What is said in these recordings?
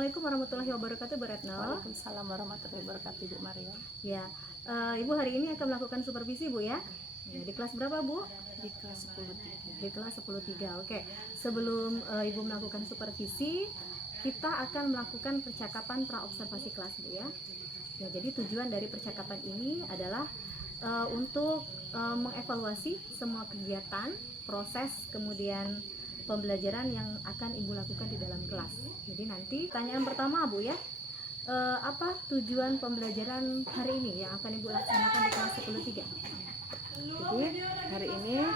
Assalamualaikum warahmatullahi wabarakatuh, Bu Retno. Waalaikumsalam warahmatullahi wabarakatuh, Bu Maria. Ya, Ibu hari ini akan melakukan supervisi, Bu ya. Di kelas berapa, Bu? Di kelas 10-3. Di kelas 10-3. Oke. Sebelum Ibu melakukan supervisi, kita akan melakukan percakapan praobservasi kelas, Bu ya. Ya, jadi tujuan dari percakapan ini adalah untuk mengevaluasi semua kegiatan, proses, kemudian pembelajaran yang akan Ibu lakukan di dalam kelas. Jadi nanti pertanyaan pertama, Bu ya, apa tujuan pembelajaran hari ini yang akan Ibu laksanakan di kelas 10-3? Jadi hari ini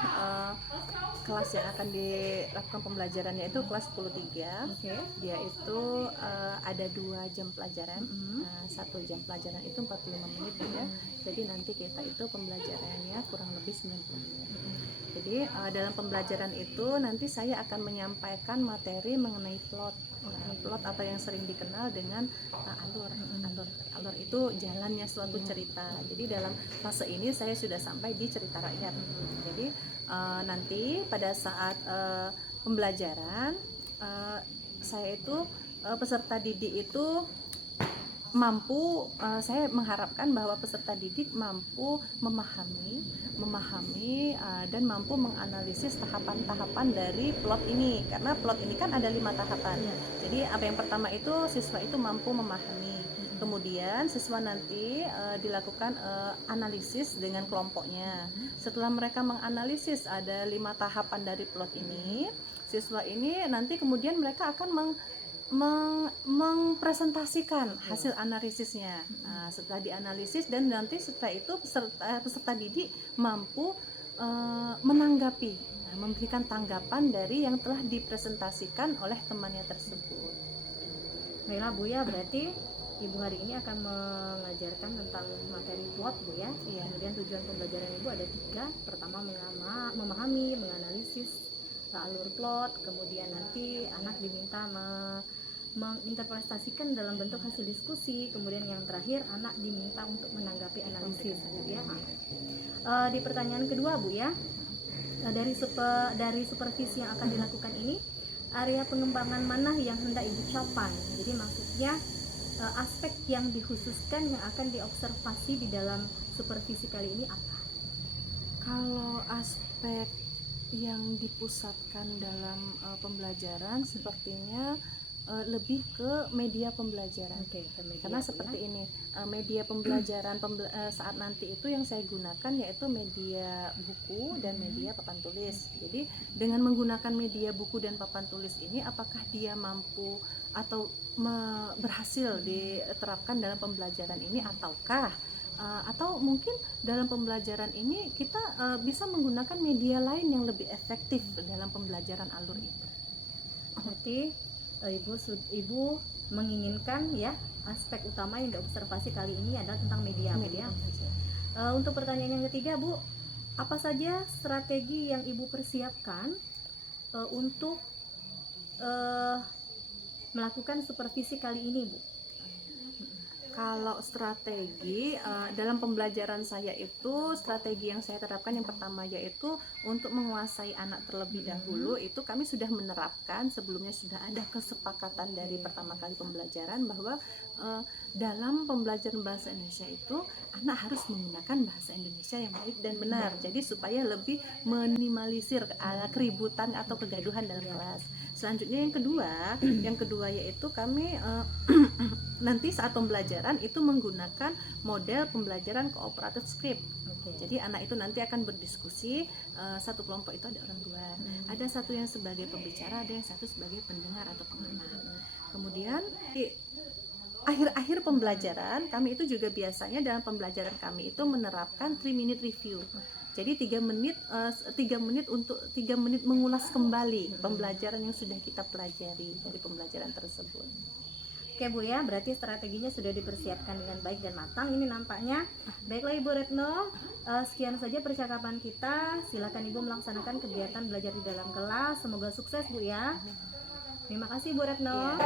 kelas yang akan dilakukan pembelajarannya itu kelas 10-3. Oke. Dia itu ada 2 jam pelajaran. Satu jam pelajaran itu 45 menit ya. Jadi nanti kita itu pembelajarannya kurang lebih 90 menit. Jadi dalam pembelajaran itu nanti saya akan menyampaikan materi mengenai plot. Plot atau yang sering dikenal dengan alur. Alur itu jalannya suatu cerita. Jadi dalam fase ini saya sudah sampai di cerita rakyat. Jadi nanti pada saat pembelajaran saya itu peserta didik itu mampu, saya mengharapkan bahwa peserta didik mampu memahami dan mampu menganalisis tahapan-tahapan dari plot ini, karena plot ini kan ada 5 tahapan. Jadi apa yang pertama itu siswa itu mampu memahami, kemudian siswa nanti dilakukan analisis dengan kelompoknya. Setelah mereka menganalisis ada 5 tahapan dari plot ini, siswa ini nanti kemudian mereka akan mempresentasikan hasil analisisnya. Setelah dianalisis dan nanti setelah itu peserta didik mampu menanggapi, memberikan tanggapan dari yang telah dipresentasikan oleh temannya tersebut. Baiklah, Bu ya, berarti Ibu hari ini akan mengajarkan tentang materi plot, Bu ya. Iya. Kemudian tujuan pembelajaran Ibu ada 3. Pertama memahami, menganalisis alur plot, kemudian nanti anak diminta menginterpretasikan dalam bentuk hasil diskusi, kemudian yang terakhir anak diminta untuk menanggapi analisis, ya. Di pertanyaan kedua, Bu ya, dari supervisi yang akan dilakukan ini, area pengembangan mana yang hendak Ibu capai? Jadi maksudnya aspek yang dikhususkan yang akan diobservasi di dalam supervisi kali ini apa? Kalau aspek yang dipusatkan dalam pembelajaran sepertinya lebih ke media pembelajaran. Karena seperti ini, media pembelajaran saat nanti itu yang saya gunakan yaitu media buku dan media papan tulis. Jadi dengan menggunakan media buku dan papan tulis ini, apakah dia mampu atau berhasil diterapkan dalam pembelajaran ini, ataukah atau mungkin dalam pembelajaran ini kita bisa menggunakan media lain yang lebih efektif dalam pembelajaran alur itu. Berarti Ibu menginginkan ya aspek utama yang diobservasi kali ini adalah tentang media. Untuk pertanyaan yang ketiga, Bu, apa saja strategi yang Ibu persiapkan untuk melakukan supervisi kali ini, Bu? Kalau strategi dalam pembelajaran saya itu, strategi yang saya terapkan yang pertama yaitu untuk menguasai anak terlebih dahulu. Itu kami sudah menerapkan, sebelumnya sudah ada kesepakatan dari pertama kali pembelajaran bahwa dalam pembelajaran bahasa Indonesia itu anak harus menggunakan bahasa Indonesia yang baik dan benar. Jadi supaya lebih minimalisir keributan atau kegaduhan dalam kelas. Selanjutnya yang kedua yaitu kami nanti saat pembelajaran itu menggunakan model pembelajaran cooperative script. Jadi anak itu nanti akan berdiskusi, satu kelompok itu ada orang 2, ada satu yang sebagai pembicara, ada yang satu sebagai pendengar atau pengenal. Kemudian di akhir pembelajaran kami itu juga biasanya dalam pembelajaran kami itu menerapkan 3-minute review. Jadi 3 menit mengulas kembali pembelajaran yang sudah kita pelajari dari pembelajaran tersebut. Oke, Bu ya, berarti strateginya sudah dipersiapkan dengan baik dan matang. Ini nampaknya. Baiklah Ibu Retno, sekian saja percakapan kita. Silakan Ibu melaksanakan kegiatan belajar di dalam kelas. Semoga sukses, Bu ya. Terima kasih, Bu Retno.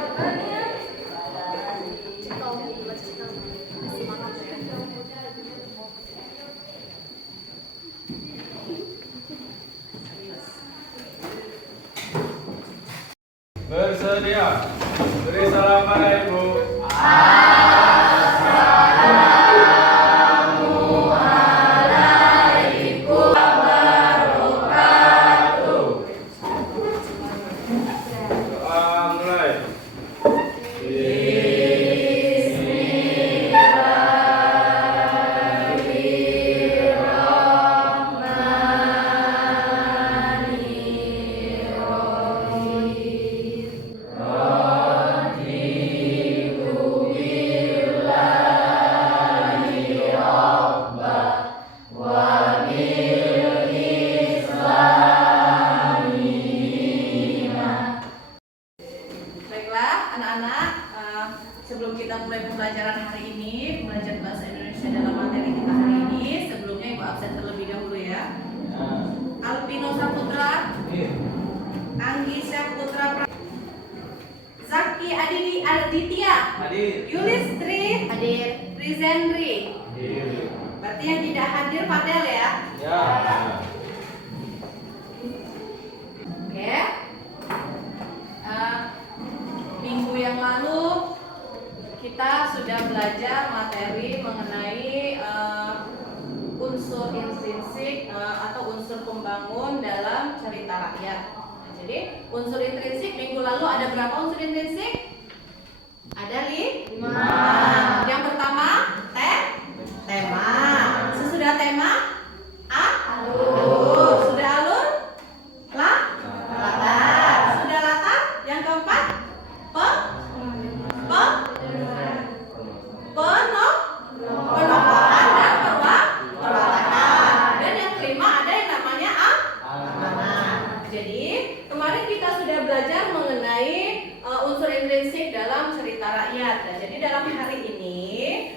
Bersedia. Beri salam pada Ibu. Doa mulai. Baiklah anak-anak, sebelum kita mulai pembelajaran hari ini, belajar bahasa Indonesia dalam materi kita hari ini, sebelumnya Ibu absen terlebih dahulu ya. Alpino Saputra, Anggi Saputra, Zaki Aditya, Hadir. Yulistri, Hadir. Rizendri. Berarti yang tidak hadir Fadel ya. Ya. Oke. Minggu yang lalu kita sudah belajar materi mengenai unsur intrinsik atau unsur pembangun dalam cerita rakyat. Jadi unsur intrinsik minggu lalu ada berapa unsur intrinsik? Ada 5. Yang pertama tema. Sesudah tema alur. Sudah alur latar. Sudah latar yang keempat penokohan dan perwatakan. Dan yang kelima ada yang namanya amanat. Jadi kemarin kita sudah belajar mengenai unsur intrinsik dalam cerita rakyat. Nah, jadi dalam hari ini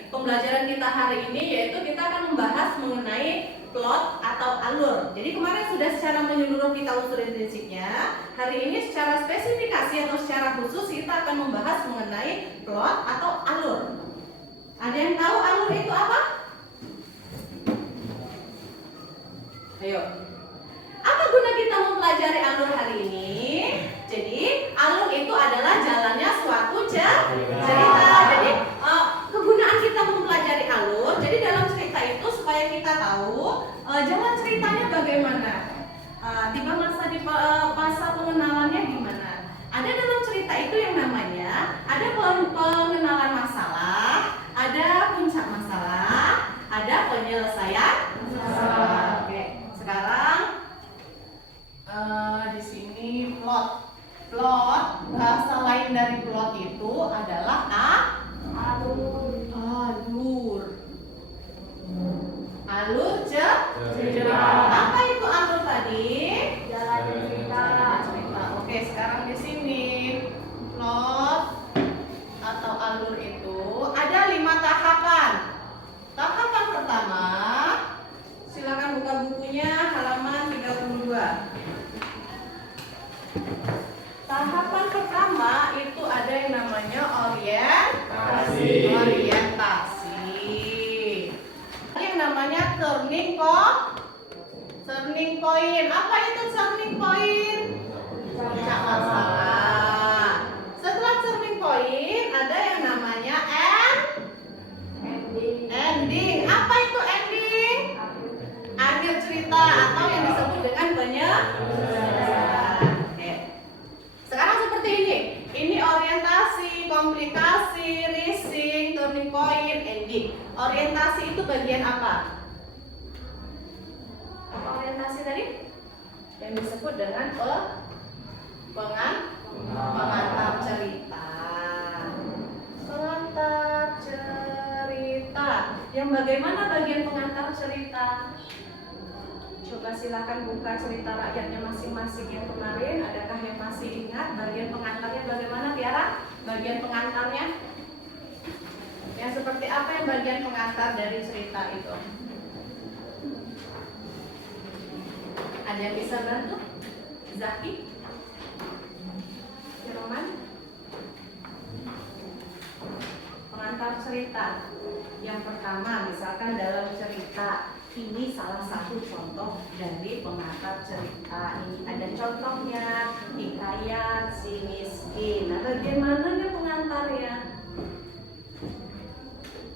pembelajaran kita hari ini yaitu kita akan membahas mengenai plot atau alur. Jadi kemarin sudah secara menyeluruh kita unsur intrinsiknya. Hari ini secara spesifikasi atau secara khusus kita akan membahas mengenai plot atau alur. Ada yang tahu alur itu apa? Ayo. Apa guna kita mempelajari alur hari ini? Jadi alur itu adalah jalannya suatu cerita. Jadi kegunaan kita mempelajari alur. Jadi dalam cerita itu supaya kita tahu jalan ceritanya bagaimana. Tiba masa pengenalannya gimana. Ada dalam cerita itu yang namanya ada pengenalan masalah, ada puncak masalah, ada penyelesaian masalah. Oke, sekarang di sini plot. Selain dari plot itu adalah alur cerita. Apa itu alur tadi? Jalan cerita. Oke, sekarang di sini plot atau alur itu ada 5 tahapan. Tahapan pertama, silakan buka bukunya halaman 32. Tahapan pertama itu ada yang namanya orientasi. Yang namanya turning point. Apa itu turning point? Puncak masalah. Setelah turning point ada yang namanya ending. Apa itu ending? Akhir cerita atau yang disebut dengan penyelesaian. Sekarang seperti ini. Ini orientasi, komplikasi, rising, turning point, ending. Orientasi itu bagian apa? Apa orientasi tadi? Yang disebut dengan pengantar cerita. Pengantar cerita. Yang bagaimana bagian pengantar cerita? Coba silakan buka cerita rakyatnya masing-masing yang kemarin. Adakah yang masih ingat bagian pengantarnya bagaimana, Tiara? Bagian pengantarnya? Yang seperti apa yang bagian pengantar dari cerita itu? Ada yang bisa bantu? Zaki? Firman? Pengantar cerita. Yang pertama, misalkan dalam cerita ini salah satu contoh dari pengantar cerita. Ini ada contohnya, hikayat si miskin. Nah, bagaimana nih pengantar pengantarnya.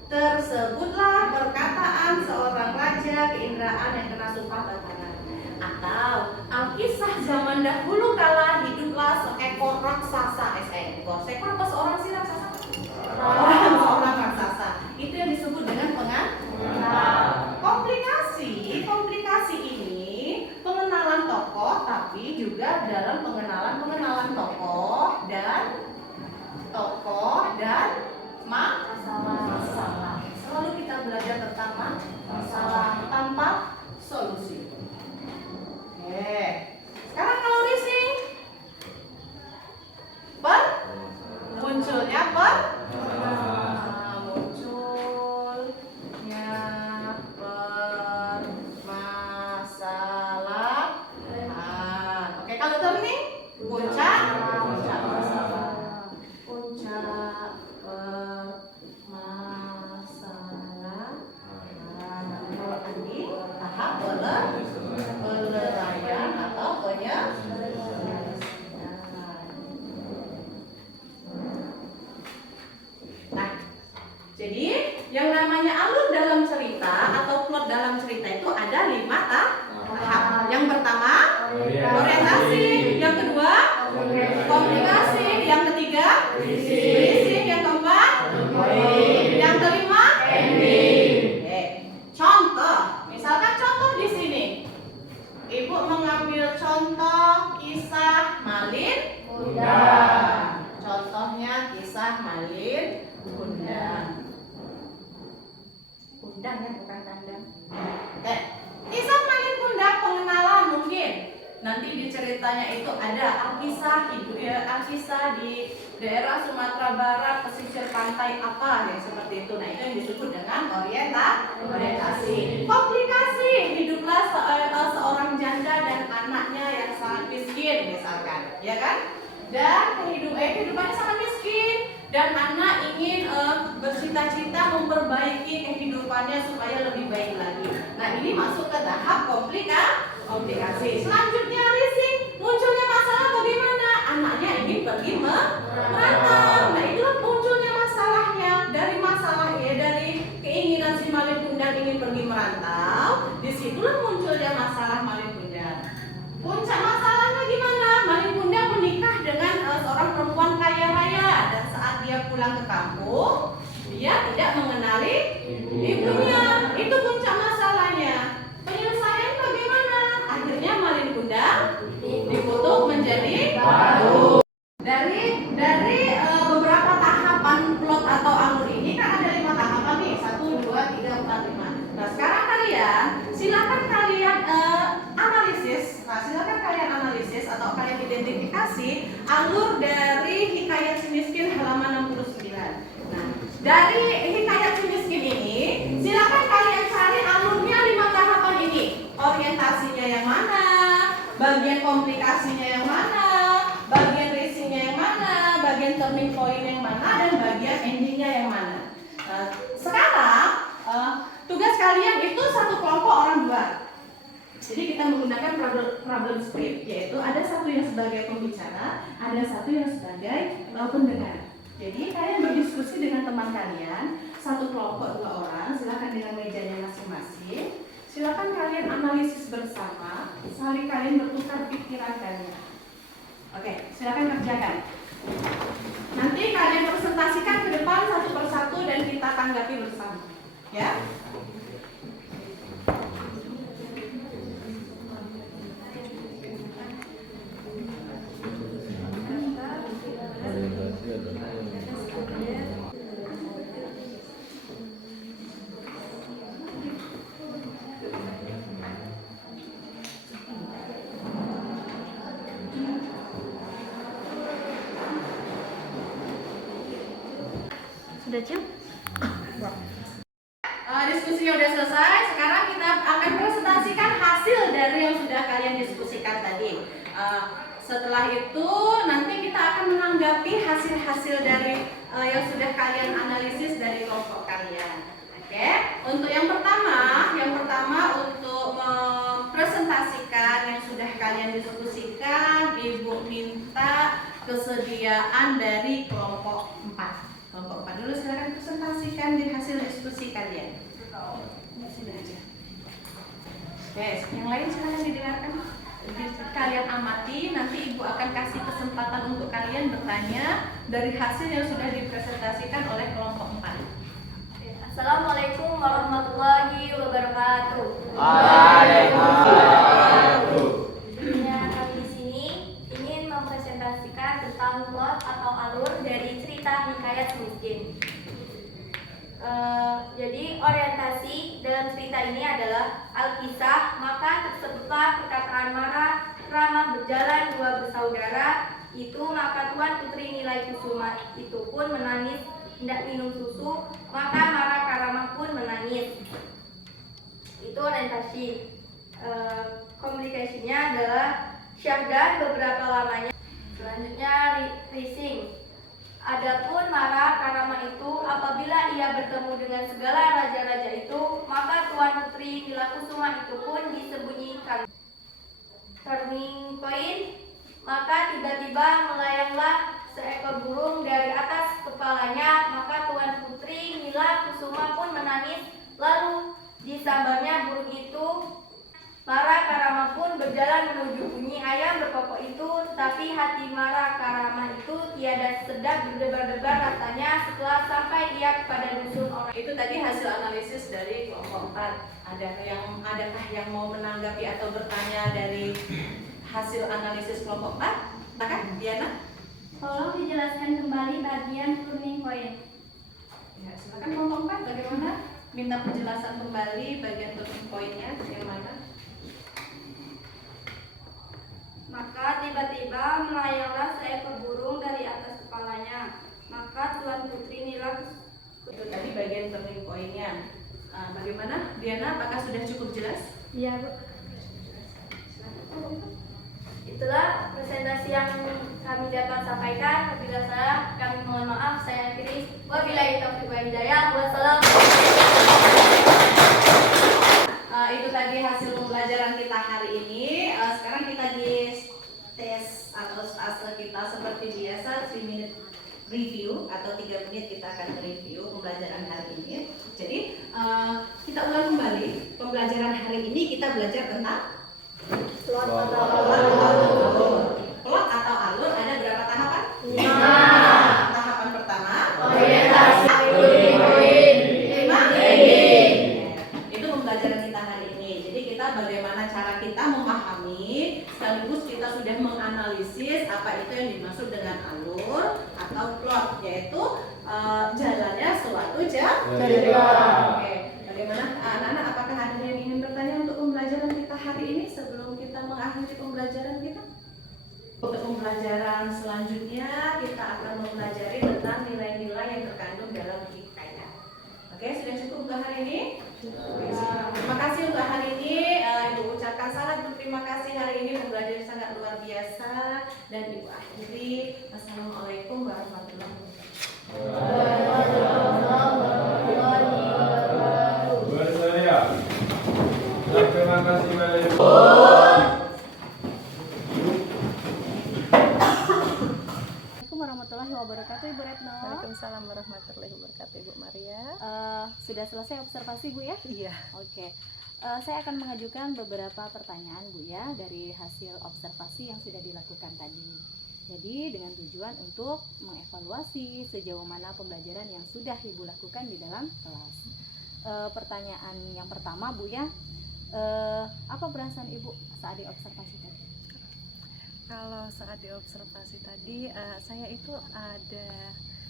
Tersebutlah perkataan seorang raja keindraan yang kena sumpah bataran. Atau Alkisah zaman dahulu kala hiduplah seekor raksasa. Seekor apa seorang sih raksasa? Seorang raksasa. Itu yang disebut dengan pengantar. Komplikasi ini pengenalan tokoh, tapi juga dalam pengenalan tokoh dan masalah. Selalu kita belajar tentang masalah tanpa solusi. Oke. Sekarang kalau rising, munculnya permasalahan. Oke, kalau turning, puncak masalah. Puncak permasalahan. Kalau tadi tahap peleraian atau penyelesaian. Nah, jadi yang namanya alur dalam cerita atau plot dalam cerita itu ada 5 tahap. Yang pertama, orientasi. Yang kedua, komplikasi. Yang ketiga, rising. Yang keempat, yang kelima, ending. Contoh, misalkan contoh di sini, Ibu mengambil contoh kisah Malin Kundang. Contohnya kisah Malin Kundang. Kundang ya, bukan kandang. Oke. Kisah Malin Kundang pengenalan mungkin. Nanti di ceritanya itu ada Alkisah di daerah Sumatera Barat, pesisir pantai apa yang seperti itu. Nah, itu yang disebut dengan orientasi. Komplikasi, hiduplah seorang janda dan anaknya yang sangat miskin misalkan, ya kan? Dan kehidupannya sangat miskin dan anak ingin bercita-cita memperbaiki kehidupannya supaya lebih baik lagi. Nah, ini masuk ke tahap komplikasi. Selanjutnya rising, munculnya masalah bagaimana? Anaknya ingin pergi merantau. Nah, itulah munculnya masalahnya. Dari keinginan si Malin Kundang ingin pergi merantau, disitulah munculnya masalah Malin Kundang. Puncak masalahnya gimana? Malin Kundang menikah dengan seorang perempuan kaya raya, dan saat dia pulang ke kampung, dia tidak mengenali ibunya. Itu puncak masalahnya. Penyelesaian bagaimana? Akhirnya Malin Kundang dikutuk menjadi batu. Dari beberapa tahapan plot atau alur ini kan ada 5 tahapan nih, 1, 2, 3, 4, 5. Nah, sekarang silakan kalian analisis. Nah, silakan kalian analisis atau kalian identifikasi alur dari Hikayat Si Miskin halaman 69. Nah, dari Hikayat Si Miskin ini, silakan kalian cari alurnya 5 tahapan ini. Orientasinya yang mana? Bagian komplikasinya yang mana? Bagian risingnya yang mana? Bagian turning point yang mana? Dan bagian endingnya yang mana? Nah, sekarang tugas kalian itu satu kelompok orang 2. Jadi kita menggunakan problem script, yaitu ada satu yang sebagai pembicara, ada satu yang sebagai pendengar. Jadi kalian berdiskusi dengan teman kalian, satu kelompok 2 orang, silakan dengan mejanya masing-masing. Silakan kalian analisis bersama, saling kalian bertukar pikiran kalian. Oke, silakan kerjakan. Nanti kalian presentasikan ke depan satu persatu dan kita tanggapi bersama. Ya? Sudah Cil? Diskusinya sudah selesai. Sekarang kita akan presentasikan hasil dari yang sudah kalian diskusikan tadi. Setelah itu nanti kita akan menanggapi hasil-hasil dari yang sudah kalian analisis dari kelompok kalian. Oke, untuk yang pertama untuk mempresentasikan yang sudah kalian diskusikan, Ibu minta kesediaan dari kelompok tuliskan di hasil diskusi kalian. Sini aja. Oke, yang lain silakan didengarkan. Kalian amati, nanti ibu akan kasih kesempatan untuk kalian bertanya dari hasil yang sudah dipresentasikan oleh kelompok 4. Assalamualaikum warahmatullahi wabarakatuh. Ya, kami di sini ingin mempresentasikan tentang plot atau alur dari cerita Hikayat Si Miskin. Jadi orientasi dalam cerita ini adalah Alkisah, maka tersebutlah perkataan Mara Rama berjalan dua bersaudara itu, maka Tuan Putri Nilai Kusuma itu pun menangis hendak minum susu, maka Mara Karama pun menangis. Itu orientasi. Komunikasinya adalah Syahdan beberapa lamanya. Selanjutnya rising. Adapun Mara Karama itu apabila ia bertemu dengan segala raja-raja itu, maka Tuan Putri Nilakusuma itu pun disembunyikan. Turning point, maka tiba-tiba melayanglah seekor burung dari atas kepalanya, maka Tuan Putri Nilakusuma pun menangis, lalu disambarnya burung itu. Mara Karama pun berjalan menuju bunyi ayam berkokok itu, tapi hati Mara Karama itu tiada sedap berdebar-debar rasanya setelah sampai ia kepada dusun orang. Itu tadi hasil analisis dari kelompok 4. Adakah yang mau menanggapi atau bertanya dari hasil analisis kelompok 4? Silakan, Diana. Tolong dijelaskan kembali bagian turning point. Ya, silakan kelompok 4 bagaimana? Minta penjelasan kembali bagian turning point-nya yang mana? Maka tiba-tiba melayanglah seekor burung dari atas kepalanya. Maka Tuan Putri Nilakusuma. Itu tadi bagian turning point-nya. Bagaimana, Diana? Apakah sudah cukup jelas? Iya, Bu. Itulah presentasi yang kami dapat sampaikan. Apabila salah, kami mohon maaf. Saya akhiri. Wabillahi taufiq wal hidayah. Itu tadi hasil pembelajaran kita hari ini. Sekarang kita di tes atau fase kita seperti biasa 3 minute review atau 3 menit kita akan review pembelajaran hari ini. Jadi kita ulang kembali pembelajaran hari ini. Kita belajar tentang plot atau alur. Ada berapa tahapan? 5. Tahapan pertama orientasi, itu pembelajaran kita hari ini. Jadi kita bagaimana cara kita memahami, sekaligus kita sudah menganalisis apa itu yang dimaksud dengan alur atau plot, yaitu jalannya suatu cerita. Oke, bagaimana anak-anak? Apakah ada yang ingin bertanya untuk pembelajaran kita hari ini sebelum kita mengakhiri pembelajaran kita? Untuk pembelajaran selanjutnya kita akan mempelajari tentang nilai-nilai yang terkandung dalam hikayat. Oke, sudah cukup untuk hari ini? Terima kasih untuk hari ini. Ibu ucapkan sangat berterima kasih hari ini, pembelajaran sangat luar biasa, dan Ibu akhiri. Assalamualaikum warahmatullahi wabarakatuh. Bersedia. Terima kasih banyak. Assalamualaikum warahmatullahi wabarakatuh, Ibu Retno. Waalaikumsalam warahmatullahi wabarakatuh, Ibu Maria. Sudah selesai observasi, Bu ya? Iya. Oke. Saya akan mengajukan beberapa pertanyaan, Bu ya, dari hasil observasi yang sudah dilakukan tadi. Jadi dengan tujuan untuk mengevaluasi sejauh mana pembelajaran yang sudah Ibu lakukan di dalam kelas. Pertanyaan yang pertama, Bu ya, apa perasaan Ibu saat diobservasi tadi? Kalau saat diobservasi tadi, saya itu ada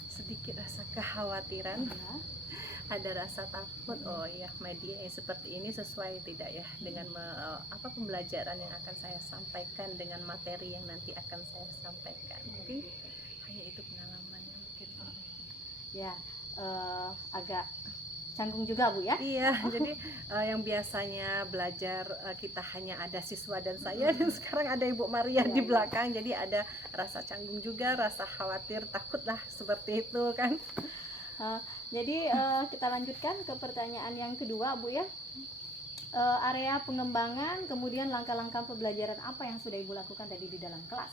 sedikit rasa kekhawatiran, Ya. ada rasa takut. Oh ya, media yang seperti ini sesuai tidak ya dengan apa pembelajaran yang akan saya sampaikan, dengan materi yang nanti akan saya sampaikan. Mungkin hanya itu pengalamannya mungkin. Ya, agak canggung juga, Bu ya? Iya, jadi yang biasanya belajar kita hanya ada siswa dan saya, dan sekarang ada Ibu Maria di belakang, jadi ada rasa canggung juga, rasa khawatir, takutlah seperti itu kan. Jadi kita lanjutkan ke pertanyaan yang kedua, Bu ya. Area pengembangan, kemudian langkah-langkah pembelajaran apa yang sudah Ibu lakukan tadi di dalam kelas?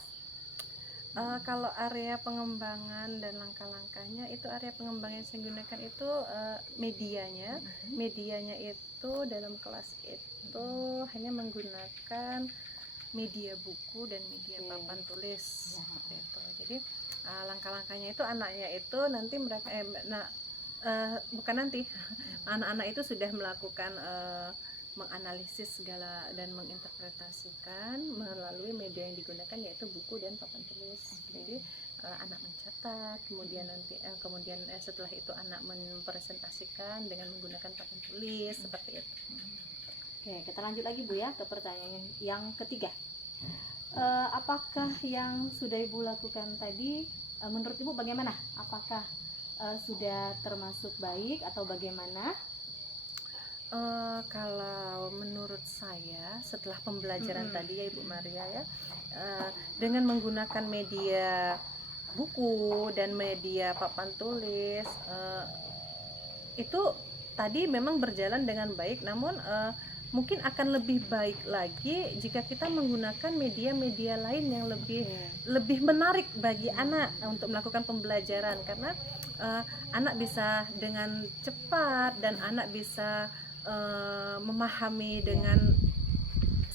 Kalau area pengembangan dan langkah-langkahnya itu area pengembangan yang saya gunakan itu medianya itu dalam kelas itu hanya menggunakan media buku dan media papan tulis seperti itu. Jadi langkah-langkahnya itu anaknya itu nanti mereka bukan nanti anak-anak itu sudah melakukan menganalisis segala dan menginterpretasikan melalui media yang digunakan yaitu buku dan papan tulis. Jadi anak mencatat, kemudian setelah itu anak mempresentasikan dengan menggunakan papan tulis seperti itu. Oke, kita lanjut lagi Bu ya ke pertanyaan yang ketiga. Apakah yang sudah Ibu lakukan tadi menurut Ibu bagaimana? Apakah sudah termasuk baik atau bagaimana? Kalau menurut saya setelah pembelajaran tadi ya Ibu Maria ya, dengan menggunakan media buku dan media papan tulis itu tadi memang berjalan dengan baik, namun mungkin akan lebih baik lagi jika kita menggunakan media-media lain yang lebih menarik bagi anak untuk melakukan pembelajaran, karena anak bisa dengan cepat dan anak bisa memahami dengan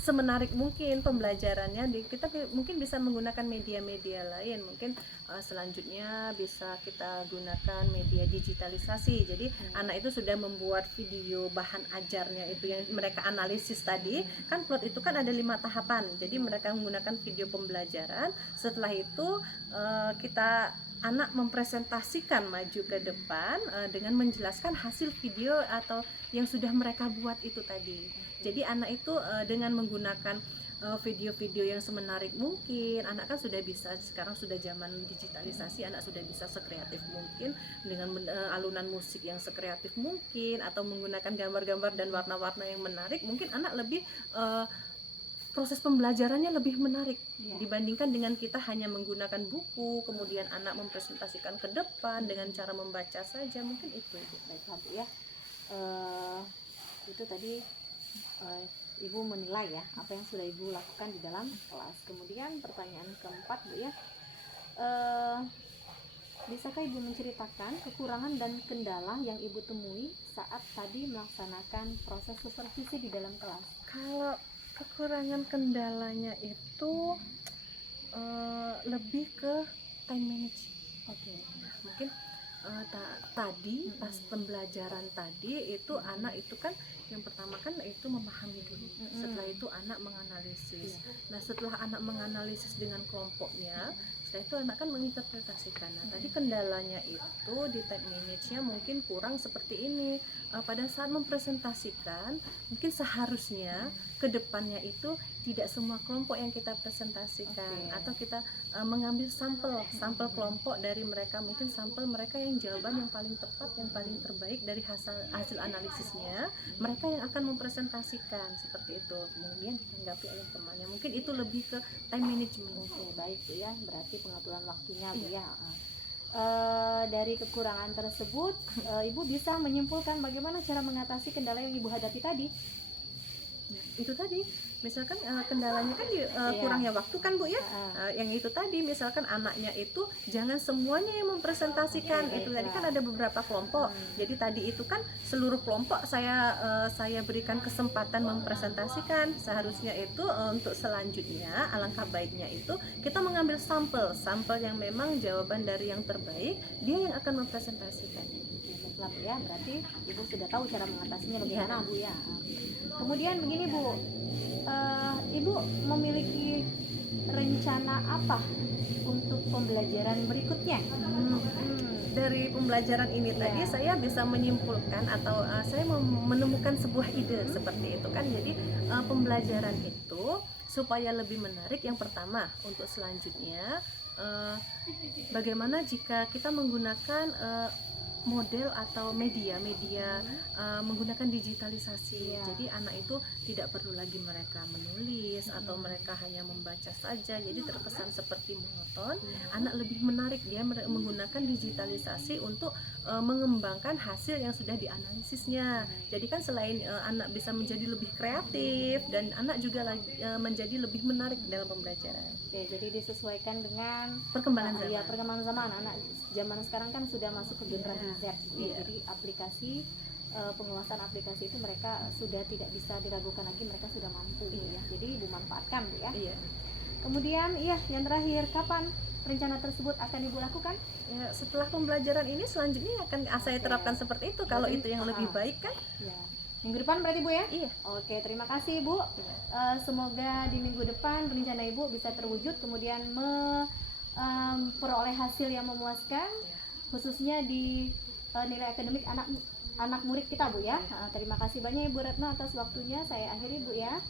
semenarik mungkin pembelajarannya. Kita mungkin bisa menggunakan media-media lain, mungkin selanjutnya bisa kita gunakan media digitalisasi. Jadi anak itu sudah membuat video bahan ajarnya itu yang mereka analisis tadi, kan plot itu kan ada 5 tahapan. Jadi mereka menggunakan video pembelajaran. Setelah itu anak mempresentasikan maju ke depan dengan menjelaskan hasil video atau yang sudah mereka buat itu tadi. Jadi anak itu dengan menggunakan video-video yang semenarik mungkin, anak kan sudah bisa, sekarang sudah zaman digitalisasi, anak sudah bisa sekreatif mungkin dengan alunan musik yang sekreatif mungkin, atau menggunakan gambar-gambar dan warna-warna yang menarik, mungkin anak lebih proses pembelajarannya lebih menarik dibandingkan dengan kita hanya menggunakan buku, kemudian anak mempresentasikan ke depan dengan cara membaca saja. Mungkin itu Baiklah Bu ya. Itu tadi Ibu menilai ya apa yang sudah Ibu lakukan di dalam kelas. Kemudian pertanyaan keempat Bu ya, bisakah Ibu menceritakan kekurangan dan kendala yang Ibu temui saat tadi melaksanakan proses supervisi di dalam kelas? Kalau kekurangan kendalanya itu lebih ke time management. Oke. Mungkin tadi pas pembelajaran tadi itu anak itu kan yang pertama kan itu memahami dulu, setelah itu anak menganalisis. Nah setelah anak menganalisis dengan kelompoknya, setelah itu anak kan menginterpretasikan. Nah tadi kendalanya itu di time management-nya mungkin kurang seperti ini. Pada saat mempresentasikan mungkin seharusnya ke depannya itu tidak semua kelompok yang kita presentasikan, atau kita mengambil sampel kelompok dari mereka, mungkin sampel mereka yang jawaban yang paling tepat, yang paling terbaik dari hasil analisisnya, mereka yang akan mempresentasikan seperti itu, kemudian ditanggapi oleh temannya. Mungkin itu lebih ke time management. Oke, baik Bu ya, berarti pengaturan waktunya Bu ya. Dari kekurangan tersebut Ibu bisa menyimpulkan bagaimana cara mengatasi kendala yang Ibu hadapi tadi? Itu tadi misalkan kendalanya kan kurangnya waktu kan Bu ya. Yang itu tadi misalkan anaknya itu jangan semuanya yang mempresentasikan. Itu tadi kan ada beberapa kelompok, jadi tadi itu kan seluruh kelompok saya berikan kesempatan mempresentasikan. Seharusnya itu untuk selanjutnya alangkah baiknya itu kita mengambil sampel yang memang jawaban dari yang terbaik, dia yang akan mempresentasikan. Baiklah Bu ya, berarti Ibu sudah tahu cara mengatasinya bagaimana Bu ya. Kemudian begini Bu, Ibu memiliki rencana apa untuk pembelajaran berikutnya? Dari pembelajaran ini tadi saya bisa menyimpulkan atau saya menemukan sebuah ide seperti itu kan. Jadi pembelajaran itu supaya lebih menarik, yang pertama untuk selanjutnya bagaimana jika kita menggunakan model atau media menggunakan digitalisasi. Iya. Jadi anak itu tidak perlu lagi mereka menulis atau mereka hanya membaca saja. Jadi terkesan seperti monoton. Anak lebih menarik, dia menggunakan digitalisasi untuk mengembangkan hasil yang sudah dianalisisnya. Jadi kan selain anak bisa menjadi lebih kreatif dan anak juga menjadi lebih menarik dalam pembelajaran. Oke, jadi disesuaikan dengan Perkembangan zaman. ya, perkembangan zaman. Anak zaman sekarang kan sudah masuk ke generasi Z. Iya. Jadi aplikasi penguasaan aplikasi itu mereka sudah tidak bisa diragukan lagi, mereka sudah mampu ya. Jadi dimanfaatkan Bu ya. Iya. Kemudian yang terakhir, kapan rencana tersebut akan Ibu lakukan? Ya, setelah pembelajaran ini selanjutnya akan saya terapkan seperti itu. Kalau itu yang lebih baik kan? Ya. Minggu depan berarti Bu ya? Iya. Oke, terima kasih Bu. Semoga di minggu depan rencana Ibu bisa terwujud, kemudian memperoleh hasil yang memuaskan, khususnya di nilai akademik anak murid kita Bu ya. Terima kasih banyak Ibu Retno atas waktunya. Saya akhiri Bu ya.